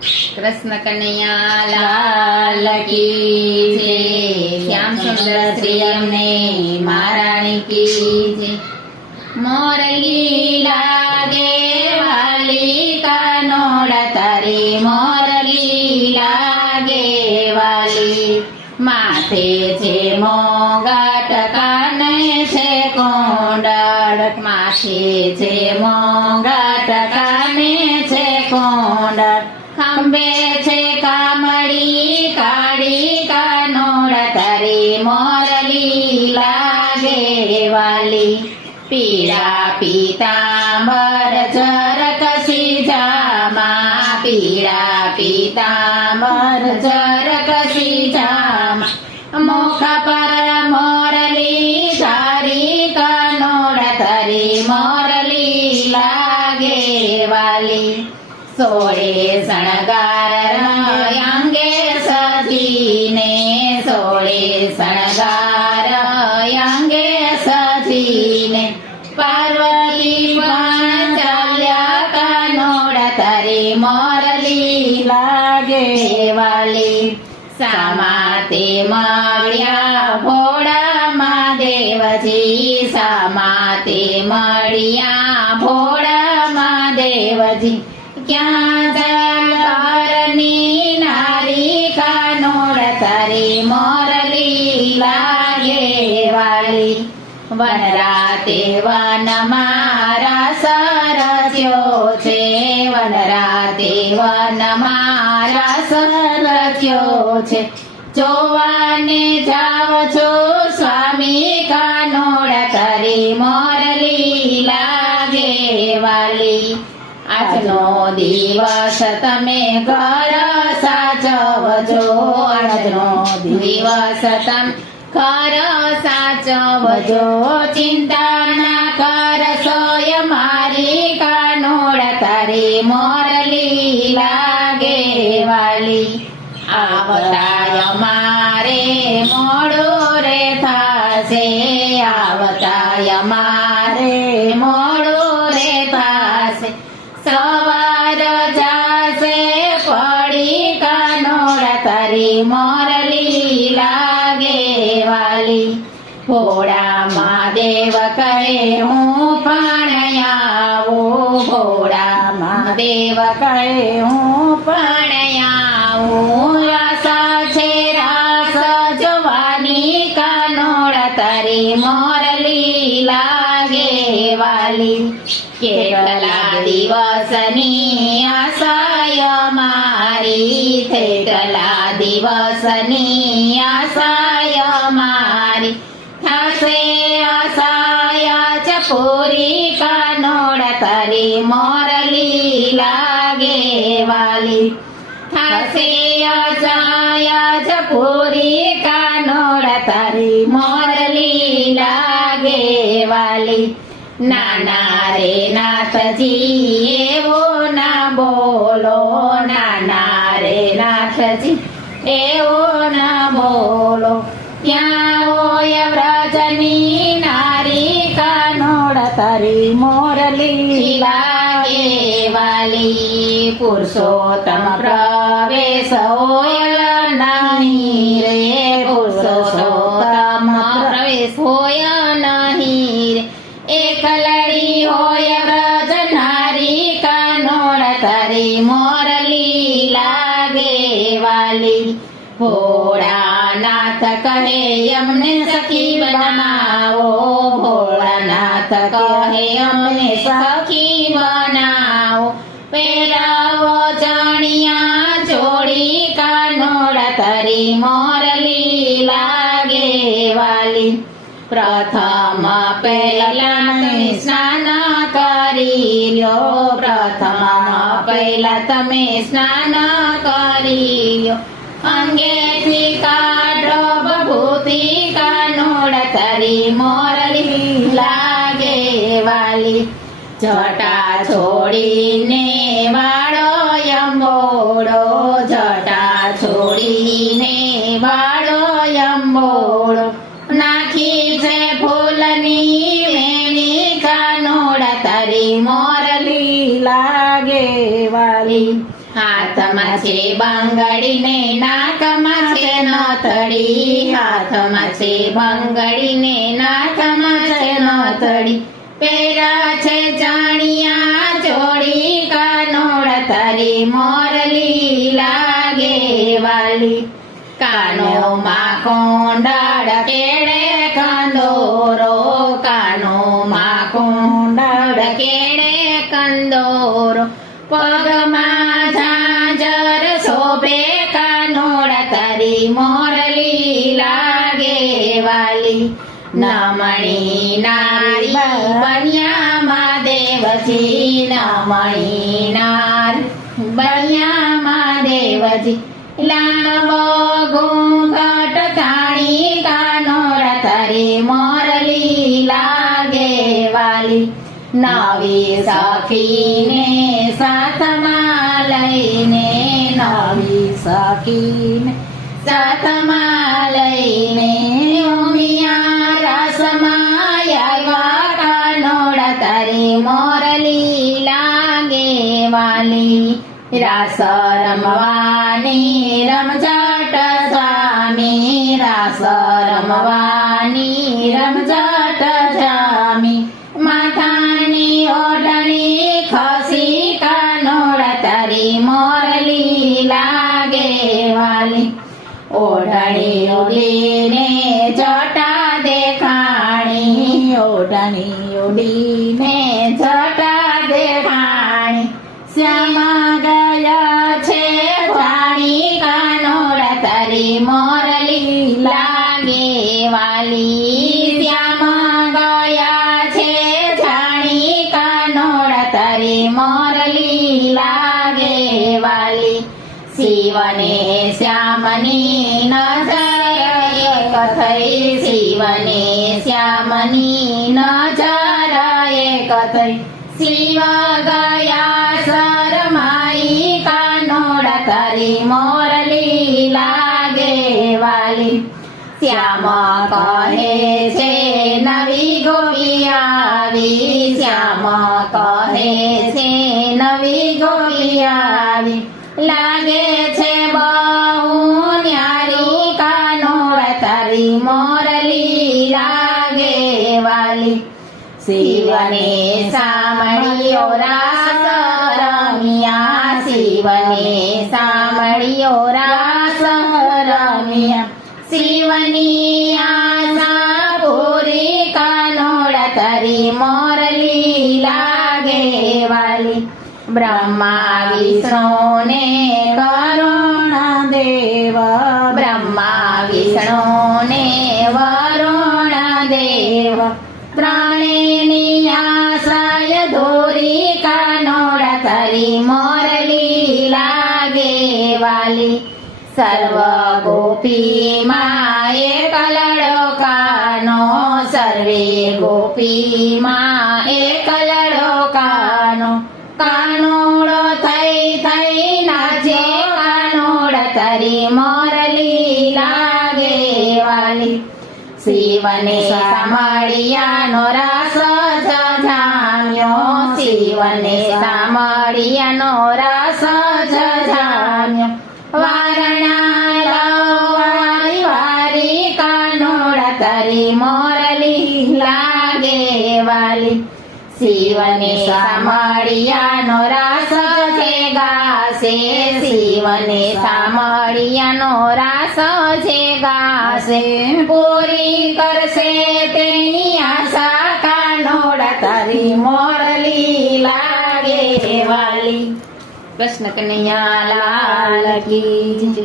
કૃષ્ણ કનૈયા લાલ કી જય, શ્યામ સુંદર શ્રી અમને મહારાણી કી જય। મોરલી લાગે વાલી કાનોડા તારી, મોરલી લાગે વાલી, માથે છે મોંઘાટ કાને છે કોંડળ, માથે છે મોંઘાટ કાને છે કોંડળ, ખંભે છે કામળી કાળી કાનોડા તારી, મોરલી લાગે વાલી, પીળા પીતાંબર ઝરકસી જામા, પીળા પીતાંબર ઝરકસી જામા, મુખ પર મોરલી ધારી કાનોડા તારી, મોરલી લાગે વાલી, સોળે શણગાર અંગે સજીને, સોળે શણગાર અંગે સજીને, પાર્વતી પણ ચાલ્યા કાનોડા તારી, મોરલી લાગે વાલી, સામાતે મળ્યા ભોળા મહાદેવજી, સામાતે મળ્યા ભોળા મહાદેવજી, ક્યાં જાલરની નારી કાનોડા તારી, મોરલી લાગે વાલી, વનરાતે વનમાં રાસ રચ્યો છે, વનરાતે વનમાં રાસ રચ્યો છે, જોવાને જાવ છો સ્વામી કાનોડા તારી, મોરલી લાગે વાલી, આજનો દિવસ તમે ઘર સાચવજો, આજનો દિવસ તમે ઘર સાચવજો, ચિંતા ના કરશો મારી કાનોડા તારી, મોરલી લાગે વાલી, આવતા અમારે મોડું રે થાશે, આવતા અમારે મોડું રે થાશે, સવાર જાશે પડી કાનોડા તારી, મોરલી લાગે વાલી, ભોળા મહાદેવ કહે હું પણ આવું, ભોળા મહાદેવ કહે હું પણ આવું, આશા છે રાસ જોવાની કાનોડા તારી, મોરલી લાગે વાલી, કેટલા દિવસની આશાય મારી, કેટલા દિવસની આશાય મારી, થશે આશાય જ પૂરી કાનોડા તારી, મોરલી લાગે વાલી, થશે આશાય જ પૂરી કાનોડા તારી, મોરલી લાગે વાલી, નાના રે નાથજી એવો ના બોલો, નાના રે નાથજી એવો ના બોલો, ત્યાં હોય વ્રજની નારી કાનોડા તારી, મોરલી લાગે વાલી, પુરુષોત્તમ પ્રવેશ હોય નહીં રે, પુરુષોત્તમ પ્રવેશ હોય નહીં રે, એકલડી હોય વ્રજ નારી કાનોડા તારી, મોરલી લાગે વાલી, ભોળાનાથ કહે અમને સખી બનાવો, ભોળાનાથ કહે અમને સખી બનાવો, પહેરાવો ચણિયા ચોળી કાનોડા તારી, મોરલી લાગે વાલી, પ્રથમ પહેલા તમે સ્નાન કરી લ્યો, પ્રથમ પહેલા તમે સ્નાન કરી લ્યો, અંગેથી કાઢો બભૂતિ કાનોડા તારી, મોરલી લાગે વાલી, જટા છોડીને વાળો યંબોળો, જટા છોડીને વાળો યંબોળો, નાખી છે ફૂલની વેણી કાનોડા તારી, મોરલી લાગે વાલી, હાથ હાથમાં છે બંગડી ને નાકમાં છે નથડી, હાથમાં છે બંગડી ને નાકમાં છે નથડી, પહેરા છે ચણિયા ચોળી, કાનોડા તારી મોરલી લાગે વાલી, કાનોમાં કુંડળ કેળે કંદોરો, કાનોમાં કુંડળ કેળે કંદોરો, પગમાં ઝાંઝર શોભે, કાનોડા તારી મોરલી લાગે વાલી, નમણી નારી બન્યામાં દેવજી, નમણી નારી બન્યામાં દેવજી, લાંબો ઘૂંઘટ તાણી, કાનોડા તારી મોરલી લાગે વાલી, નવી સખીને સાથમાં લઈને, નવી સખીને સાથમાં લઈને, ઉમિયા રસમાં આવ્યા, કાનોડા તારી મોરલી લાગે વાલી, રાસ રમવાની રમઝટ સ્વામી, રાસ રમવાની રમઝટ સ્વામી, માથાની ઓઢણી ખસી, કાનોડા તારી મોરલી લાગે વાલી, ઓઢણી ઉડીને જટા દેખાણી, ઓઢણી ઉડીને જટા દેખાણી, શ્યામ ગયા છે વાણી, કાનોડા તારી મોરલી લાગે વાલી, શ્યામ ગયા છે જાણી, કાનોડા તારી મોરલી લાગે વાલી, શિવને શ્યામની નજર એક થઈ, શિવને શ્યામની નજર એક થઈ, શિવ ગયા શરમાઈ, કાનોડા તારી મોરલી લાગે વાલી, શ્યામ કહે છે નવી ગોપી આવી, શ્યામ કહે છે નવી ગોપી આવી, લાગે છે બહુ ન્યારી, કાનોડા તારી મોરલી લાગે વાલી, શિવને સાંભળ્યો રાસ રમ્યા, શિવને સાંભળ્યો રાસ રમ્યા, શિવની આશા પૂરી, કાનોડા તારી મોરલી લાગે વાલી, બ્રહ્મા વિષ્ણુને કરુણ દેવ, બ્રહ્મા વિષ્ણુને વરુણ દેવ, ત્રણેયની આશાય ધોરી, કાનોડા તારી મોરલી લાગે વાલી, સર્વ ગોપીમાં એક લડો કાનો, સર્વે ગોપીમાં એક લડો કાનો, કાનોડો થઈ નાચે, કાનોડા તારી મોરલી લાગે વાલી, શિવને સાંભળિયાનો રાસ જામ્યો, શિવને સાંભળિયાનો રાસ જામ્યો, વારણા લવારી વારી, કાનોડા તારી મોરલી લાગે વાલી, શિવને સાંભળિયાનો રાસ છે ગાશે, શિવને સાંભળિયાનો રાસ છે ગાશે, પૂરી કરશે તેની આશા, કાનોડા તારી મોરલી લાગે વાલી, કૃષ્ણ કનૈયા લાલ કી જય.